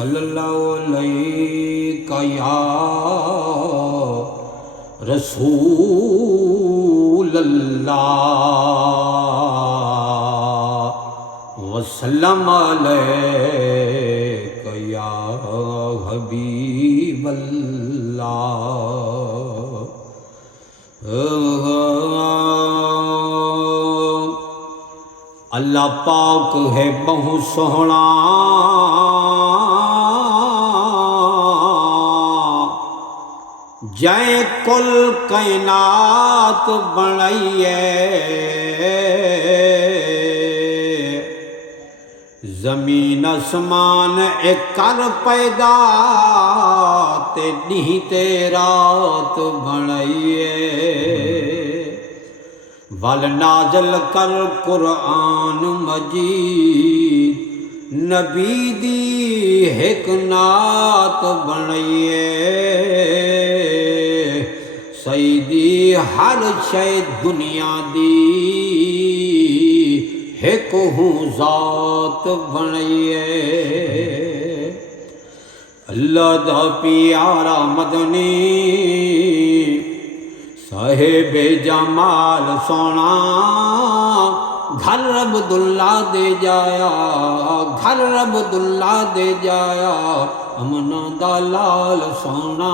सल्लल्लाहु अलैका या रसूल अल्लाह वसल्लम अलैका या हबीब अल्लाह। अल्लाह पाक है बहु सोहना जय कुल कायनात बनाइए जमीन आसमान एक कर पैदा ते दी ते रात बनाइए वल नाजल कर कुरान मजीद नबी दी हिक नात बनाइए सईदी हर शय दुनिया दी हिक हूँ जात बनाइए अल्लाह दा प्यारा मदनी साहेबे जमाल सोना घर अब्दुल्ला दे जाया घर अब्दुल्ला दे जाया अमना दा लाल सोना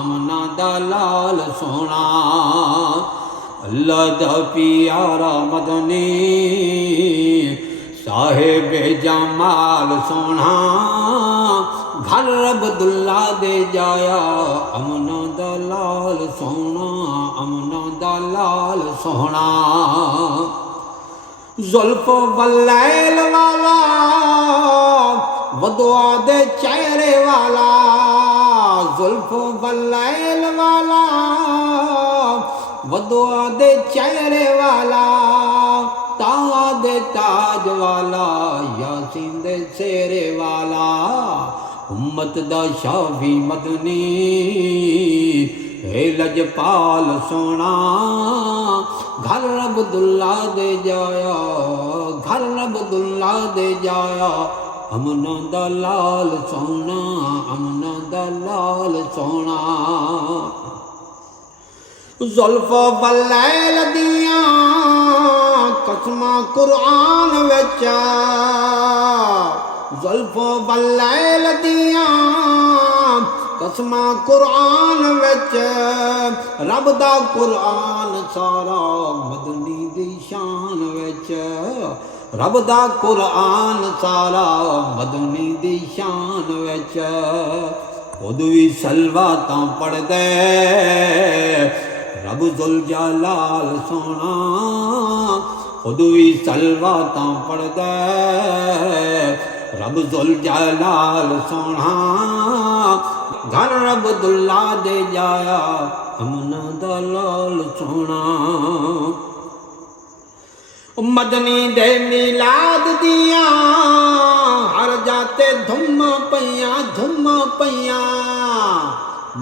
अमना दा लाल सोना अल्लाह दा प्यारा मदनी साहेबे जमाल सोना घर अब्दुल्ला दे जाया अमना दा लाल सोना अमना दा लाल सोना जुल्फो वल्लैल वाला वदुआ दे चेहरे वाला जुल्फो वल्लैल वाला वदुआ दे चेहरे वाला तावा दे ताज वाला यासीन दे शेरे वाला उम्मत दा शाफी मदनी हे लजपाल सोना घर अब्दुल्ला दे जाया घर अब्दुल्ला दे जाया अमना दा लाल सोना अमना दा लाल सोना जुल्फो वल्लैल दिया कसमा कुरान विच जुल्फो वल्लैल दिया कसमा कुरान विच रब दा कुरान सारा मदनी दी शान विच रब दा कुरान सारा मदनी दी शान विच खुद भी सलवातां पढ़दे रब जुल जलाल सोना खुद भी सलवातां पढ़दे रब जुल जलाल सोना घर अब्दुल्ला दे जाया अमना दा लाल सोना मदनी दे मिलाद दिया हर जाते धुम पइयां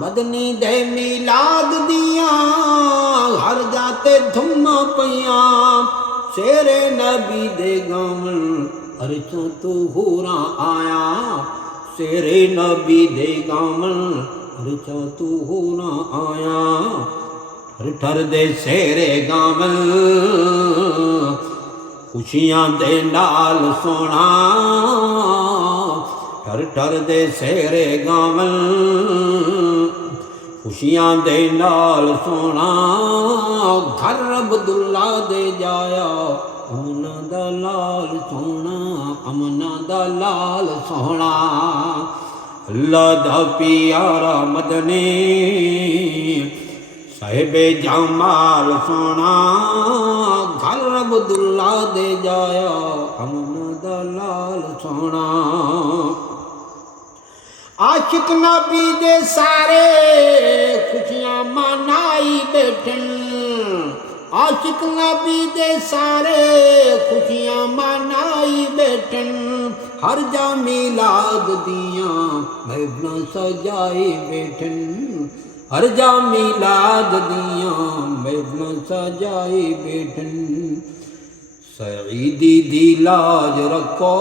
मदनी दे मिलाद दिया हर जाते धुम पइयां शेरे नबी दे गावन अरचों तू होरा आया शेरे नबी दे गावन अरचों तू होरा आया ठर दे शेरे गावन खुशियां दे नाल सोना ठर दे शेरे गावन खुशियां दे नाल सोना घर अब्दुल्ला दे जाया अमना दा लाल सोना अमना दा लाल सोना अल्लाह दा प्यारा मदनी साहिबे जमाल सोना घर अब्दुल्ला दे जाया अमना दा लाल सोना आशिक नबी दे सारे खुशियां मनाई बैठन आशिक नबी दे सारे खुशियां मनाई बैठन हर जा मिलाद दियां महफिलां सजाई बैठन हर जा मिलाद दियां महफिलां सजाई बैठन सईदी दी लाज रखो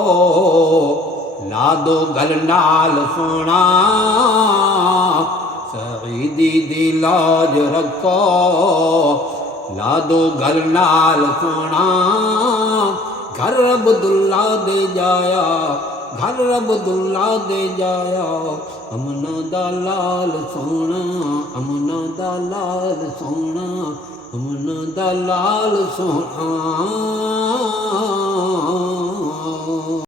ਲਾ ਦੋ ਗਲ ਨਾਲ ਸੋਣਾ ਸਈਦੀ ਦੀ ਲਾਜ ਰੱਖੋ ਲਾ ਦੋ ਗਲ ਨਾਲ ਸੋਣਾ ਘਰ ਅਬਦੁੱਲਾ ਦੇ ਜਾਇਆ ਘਰ ਅਬਦੁੱਲਾ ਦੇ ਜਾਇਆ ਅਮਨਾ ਦਾ ਲਾਲ ਸੋਣਾ ਅਮਨਾ ਦਾ ਲਾਲ ਸੋਣਾ ਅਮਨਾ ਦਾ ਲਾਲ ਸੋਣਾ